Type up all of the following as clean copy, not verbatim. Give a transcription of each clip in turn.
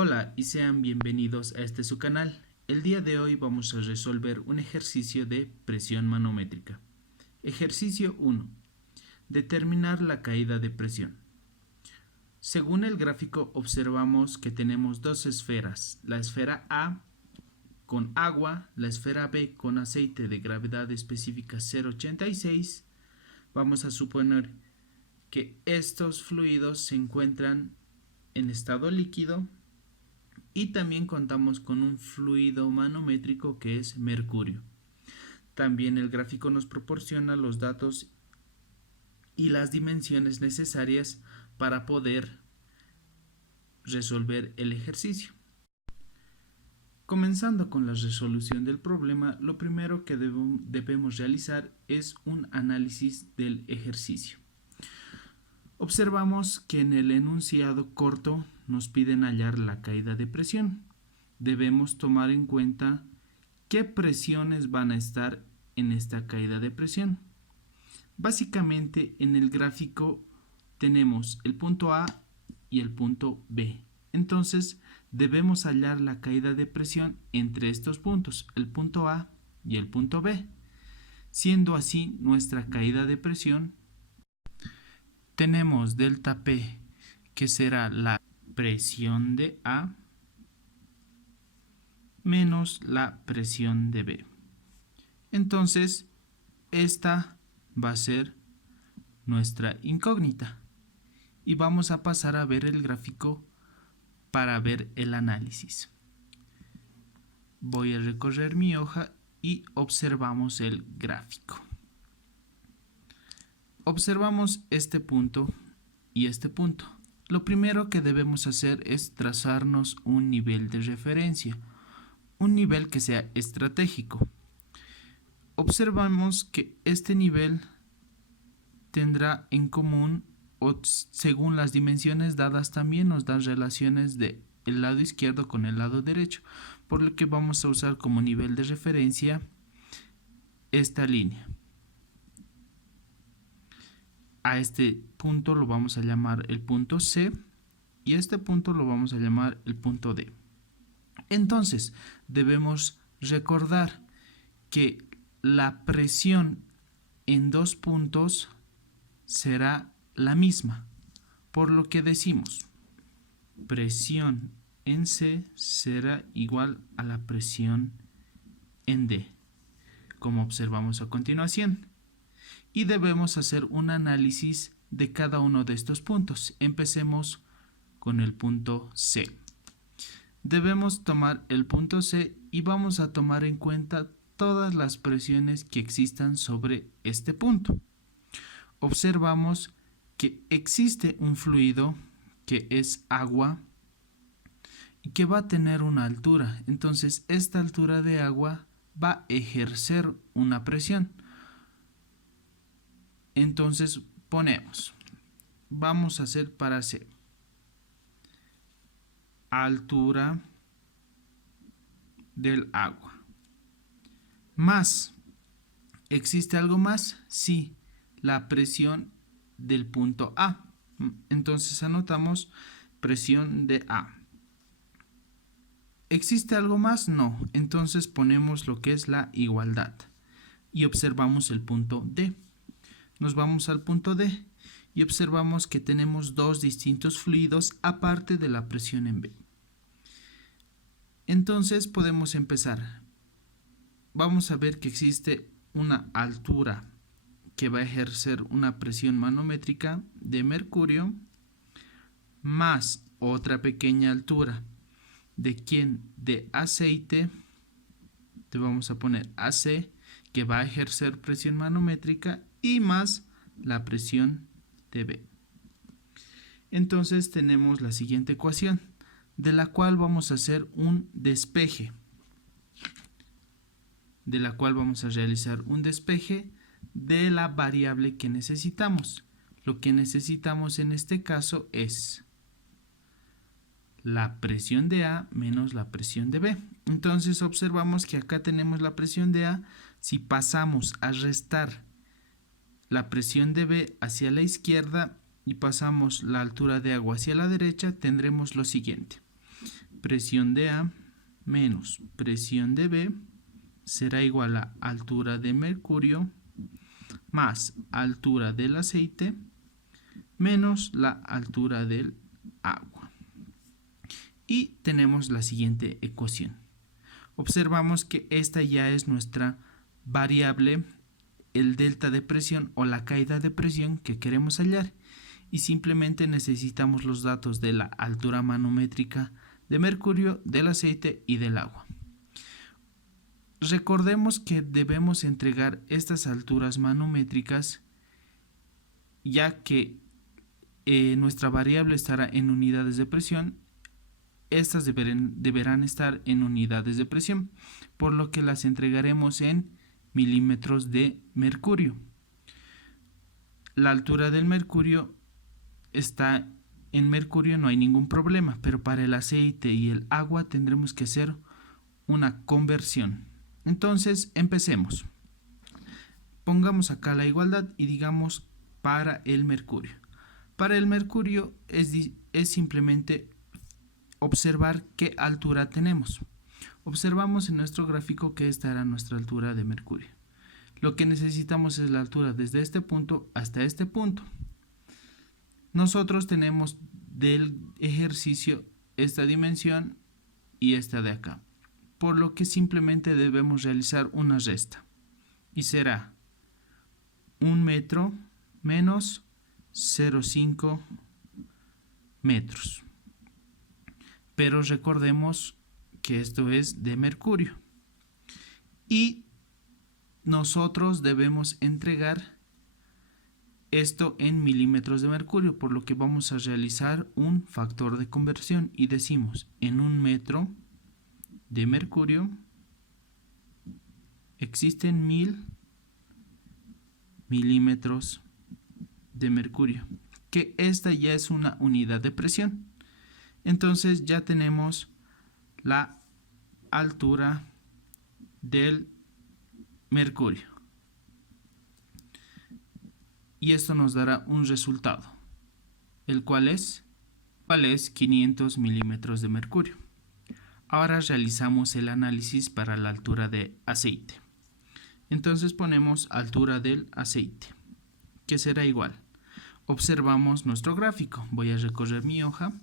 Hola y sean bienvenidos a este su canal. El día de hoy vamos a resolver un ejercicio de presión manométrica. Ejercicio 1. Determinar la caída de presión. Según el gráfico observamos que tenemos dos esferas, la esfera A con agua, la esfera B con aceite de gravedad específica 0,86. Vamos a suponer que estos fluidos se encuentran en estado líquido. Y también contamos con un fluido manométrico que es mercurio. También el gráfico nos proporciona los datos y las dimensiones necesarias para poder resolver el ejercicio. Comenzando con la resolución del problema, lo primero que debemos realizar es un análisis del ejercicio. Observamos que en el enunciado corto nos piden hallar la caída de presión. Debemos tomar en cuenta qué presiones van a estar en esta caída de presión. Básicamente en el gráfico tenemos el punto A y el punto B. Entonces debemos hallar la caída de presión entre estos puntos, el punto A y el punto B. Siendo así nuestra caída de presión, tenemos delta P, que será la presión de A menos la presión de B. Entonces, esta va a ser nuestra incógnita. Y vamos a pasar a ver el gráfico para ver el análisis. Voy a recorrer mi hoja y observamos el gráfico. Observamos este punto y este punto. Lo primero que debemos hacer es trazarnos un nivel de referencia, un nivel que sea estratégico. Observamos que este nivel tendrá en común, o según las dimensiones dadas también nos dan relaciones de el lado izquierdo con el lado derecho, por lo que vamos a usar como nivel de referencia esta línea. A este punto lo vamos a llamar el punto C y este punto lo vamos a llamar el punto D. Entonces, debemos recordar que la presión en dos puntos será la misma, por lo que decimos presión en C será igual a la presión en D, como observamos a continuación. Y debemos hacer un análisis de cada uno de estos puntos. Empecemos con el punto C. Debemos tomar el punto C y vamos a tomar en cuenta todas las presiones que existan sobre este punto. Observamos que existe un fluido que es agua y que va a tener una altura. Entonces, esta altura de agua va a ejercer una presión. Entonces, vamos a hacer para C. Altura del agua. Más. ¿Existe algo más? Sí, la presión del punto A. Entonces anotamos presión de A. ¿Existe algo más? No. Entonces ponemos lo que es la igualdad y observamos el punto D. Nos vamos al punto D y observamos que tenemos dos distintos fluidos aparte de la presión en B. Entonces podemos empezar. Vamos a ver que existe una altura que va a ejercer una presión manométrica de mercurio más otra pequeña altura de aceite. Te vamos a poner AC, que va a ejercer presión manométrica, y más la presión de B. Entonces tenemos la siguiente ecuación, de la cual vamos a hacer un despeje, de la cual vamos a realizar un despeje de la variable que necesitamos. Lo que necesitamos en este caso es la presión de A menos la presión de B. Entonces observamos que acá tenemos la presión de A. Si pasamos a restar la presión de B hacia la izquierda y pasamos la altura de agua hacia la derecha, tendremos lo siguiente. presión de A menos presión de B será igual a altura de mercurio más altura del aceite menos la altura del agua. Y tenemos la siguiente ecuación. Observamos que esta ya es nuestra variable, el delta de presión o la caída de presión que queremos hallar. Y simplemente necesitamos los datos de la altura manométrica de mercurio, del aceite y del agua. Recordemos que debemos entregar estas alturas manométricas ya que nuestra variable estará en unidades de presión. Estas deberán estar en unidades de presión, por lo que las entregaremos en milímetros de mercurio. La altura del mercurio está en mercurio, no hay ningún problema, pero para el aceite y el agua tendremos que hacer una conversión. Entonces, empecemos. Pongamos acá la igualdad y digamos para el mercurio. Para el mercurio es simplemente observar qué altura tenemos. Observamos en nuestro gráfico que esta era nuestra altura de mercurio. Lo que necesitamos es la altura desde este punto hasta este punto. Nosotros tenemos del ejercicio esta dimensión y esta de acá, por lo que simplemente debemos realizar una resta y será 1 metro menos 0,5 metros. Pero recordemos que esto es de mercurio y nosotros debemos entregar esto en milímetros de mercurio, por lo que vamos a realizar un factor de conversión y decimos en 1 metro de mercurio existen 1000 milímetros de mercurio, que esta ya es una unidad de presión. Entonces ya tenemos la altura del mercurio y esto nos dará un resultado, el cual es 500 milímetros de mercurio. Ahora realizamos el análisis para la altura de aceite. Entonces ponemos altura del aceite, que será igual. Observamos nuestro gráfico. Voy a recorrer mi hoja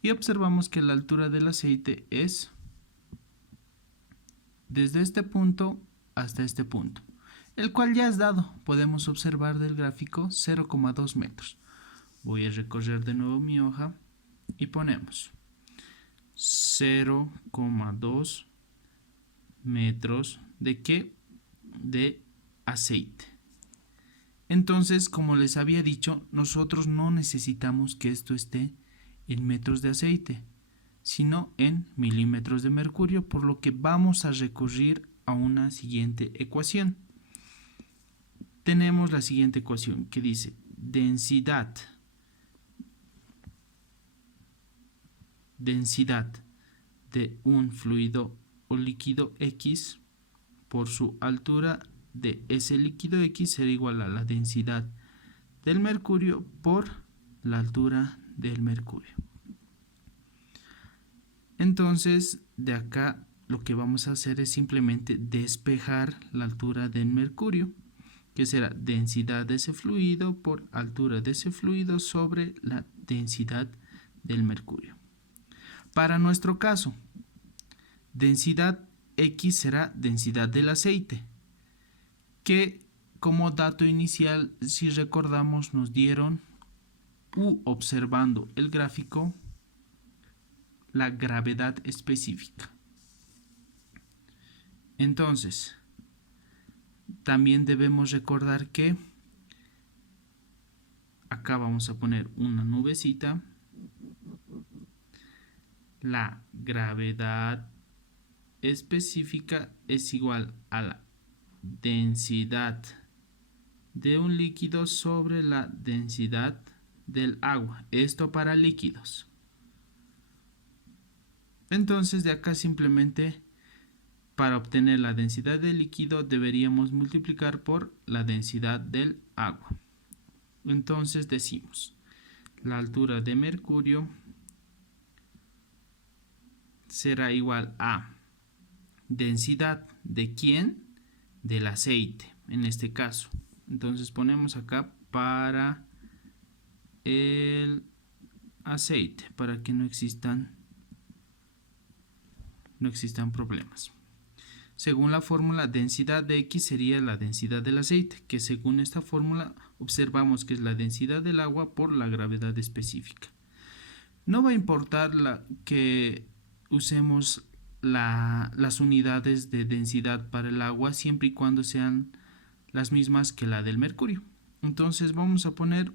y observamos que la altura del aceite es desde este punto hasta este punto, el cual ya es dado. Podemos observar del gráfico 0,2 metros. Voy a recorrer de nuevo mi hoja y ponemos 0,2 metros ¿de qué? De aceite. Entonces, como les había dicho, nosotros no necesitamos que esto esté en metros de aceite, sino en milímetros de mercurio, por lo que vamos a recurrir a una siguiente ecuación. Tenemos la siguiente ecuación que dice densidad de un fluido o líquido X por su altura de ese líquido X será igual a la densidad del mercurio por la altura del mercurio. Entonces, de acá lo que vamos a hacer es simplemente despejar la altura del mercurio, que será densidad de ese fluido por altura de ese fluido sobre la densidad del mercurio. Para nuestro caso, densidad X será densidad del aceite, que como dato inicial, si recordamos, nos dieron, observando el gráfico, la gravedad específica. Entonces, también debemos recordar que acá vamos a poner una nubecita. La gravedad específica es igual a la densidad de un líquido sobre la densidad del agua. Esto para líquidos. Entonces, de acá simplemente para obtener la densidad del líquido deberíamos multiplicar por la densidad del agua. Entonces decimos la altura de mercurio será igual a densidad de ¿quién? Del aceite, en este caso. Entonces ponemos acá para el aceite, para que no existan problemas. Según la fórmula, densidad de X sería la densidad del aceite, que según esta fórmula observamos que es la densidad del agua por la gravedad específica. No va a importar que usemos las unidades de densidad para el agua siempre y cuando sean las mismas que la del mercurio. Entonces vamos a poner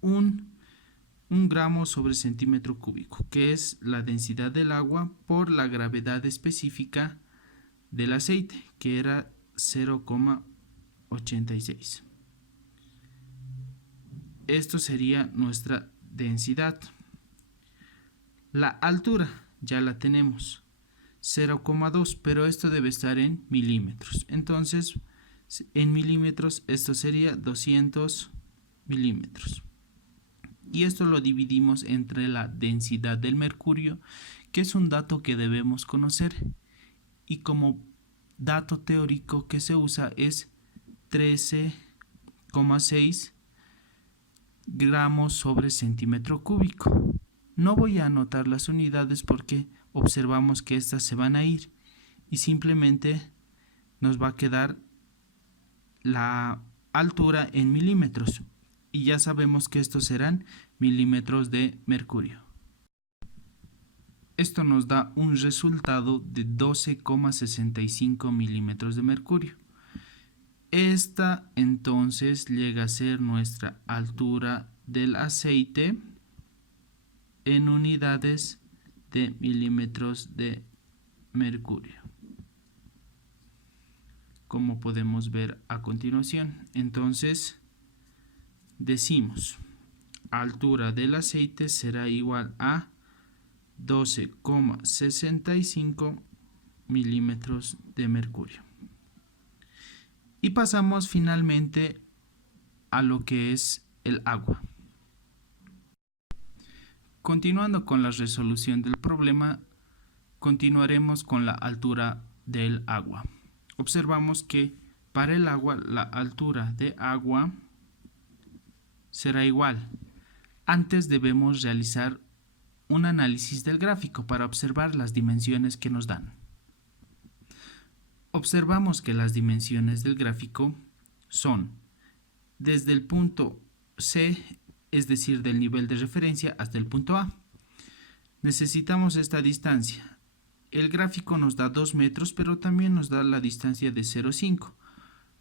un gramo sobre centímetro cúbico, que es la densidad del agua por la gravedad específica del aceite, que era 0,86. Esto sería nuestra densidad. La altura ya la tenemos, 0,2, pero esto debe estar en milímetros. Entonces, en milímetros esto sería 200 milímetros. Y esto lo dividimos entre la densidad del mercurio, que es un dato que debemos conocer. Y como dato teórico que se usa es 13,6 gramos sobre centímetro cúbico. No voy a anotar las unidades porque observamos que estas se van a ir y simplemente nos va a quedar la altura en milímetros. Y ya sabemos que estos serán milímetros de mercurio. Esto nos da un resultado de 12,65 milímetros de mercurio. Esta entonces llega a ser nuestra altura del aceite en unidades de milímetros de mercurio, como podemos ver a continuación. Entonces decimos, altura del aceite será igual a 12,65 milímetros de mercurio. Y pasamos finalmente a lo que es el agua. Continuando con la resolución del problema, continuaremos con la altura del agua. Observamos que para el agua, la altura de agua será igual. Antes debemos realizar un análisis del gráfico para observar las dimensiones que nos dan. Observamos que las dimensiones del gráfico son desde el punto C, es decir, del nivel de referencia, hasta el punto A. Necesitamos esta distancia. El gráfico nos da 2 metros, pero también nos da la distancia de 0,5,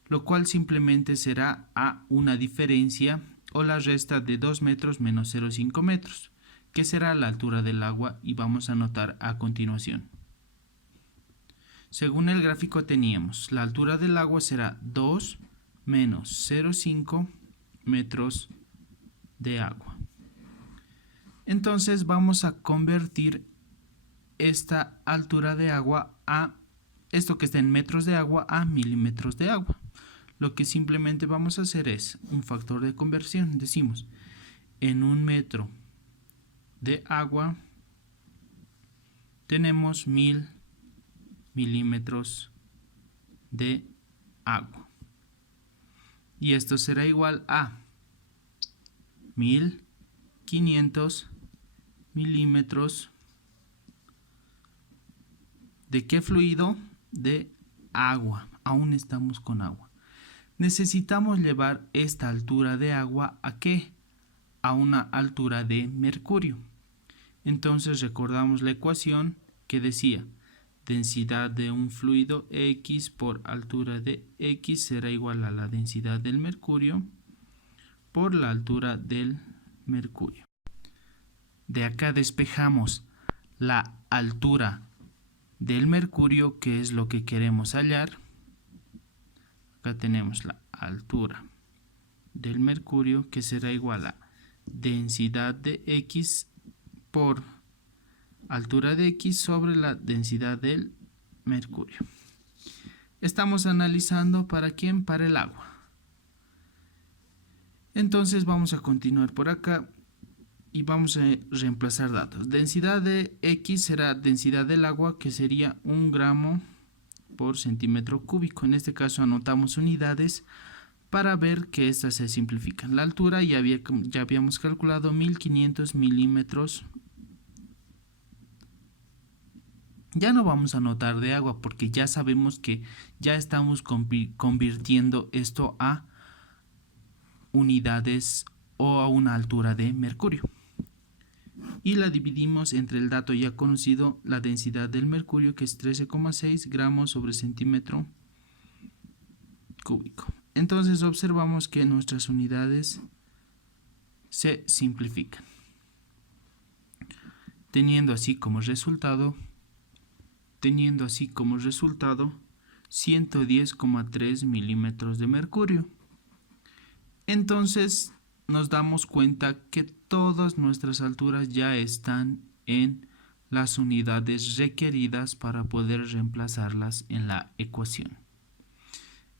lo cual simplemente será a una diferencia o la resta de 2 metros menos 0,5 metros, que será la altura del agua, y vamos a anotar a continuación. Según el gráfico teníamos, la altura del agua será 2 menos 0,5 metros de agua. Entonces vamos a convertir esta altura de agua a esto que está en metros de agua a milímetros de agua. Lo que simplemente vamos a hacer es un factor de conversión. Decimos, en un metro de agua tenemos 1000 milímetros de agua. Y esto será igual a 1500 milímetros ¿de qué fluido? De agua. Aún estamos con agua. Necesitamos llevar esta altura de agua ¿a qué? A una altura de mercurio. Entonces recordamos la ecuación que decía densidad de un fluido X por altura de X será igual a la densidad del mercurio por la altura del mercurio. De acá despejamos la altura del mercurio, que es lo que queremos hallar. Acá tenemos la altura del mercurio, que será igual a densidad de X por altura de X sobre la densidad del mercurio. Estamos analizando ¿para quién? Para el agua. Entonces vamos a continuar por acá y vamos a reemplazar datos. Densidad de X será densidad del agua, que sería 1 gramo por centímetro cúbico. En este caso anotamos unidades para ver que estas se simplifican. La altura ya habíamos calculado 1500 milímetros. Ya no vamos a anotar de agua porque ya sabemos que ya estamos convirtiendo esto a unidades o a una altura de mercurio. Y la dividimos entre el dato ya conocido, la densidad del mercurio, que es 13,6 gramos sobre centímetro cúbico. Entonces observamos que nuestras unidades se simplifican, teniendo así como resultado 110,3 milímetros de mercurio. Entonces nos damos cuenta que todas nuestras alturas ya están en las unidades requeridas para poder reemplazarlas en la ecuación.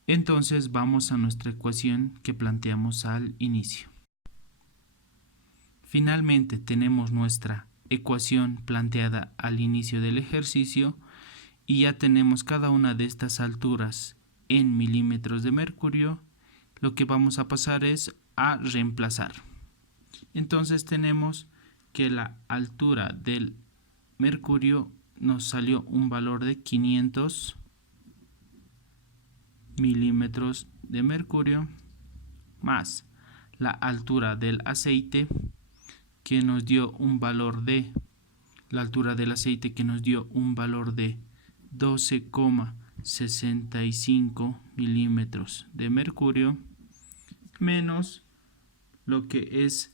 Entonces vamos a nuestra ecuación que planteamos al inicio. Finalmente tenemos nuestra ecuación planteada al inicio del ejercicio y ya tenemos cada una de estas alturas en milímetros de mercurio. Lo que vamos a pasar es a reemplazar. Entonces tenemos que la altura del mercurio nos salió un valor de 500 milímetros de mercurio, más la altura del aceite, que nos dio un valor de 12,65 milímetros de mercurio, menos lo que es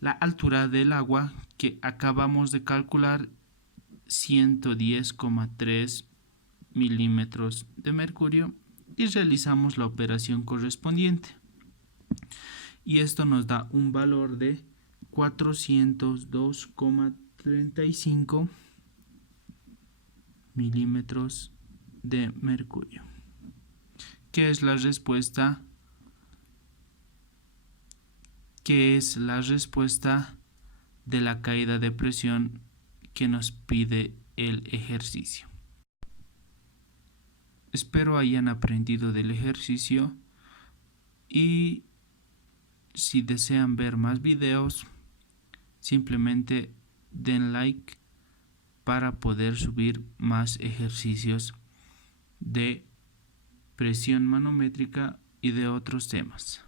la altura del agua, que acabamos de calcular, 110,3 milímetros de mercurio, y realizamos la operación correspondiente. Y esto nos da un valor de 402,35 milímetros de mercurio, que es la respuesta de la caída de presión que nos pide el ejercicio. Espero hayan aprendido del ejercicio y si desean ver más videos, simplemente den like para poder subir más ejercicios de presión manométrica y de otros temas.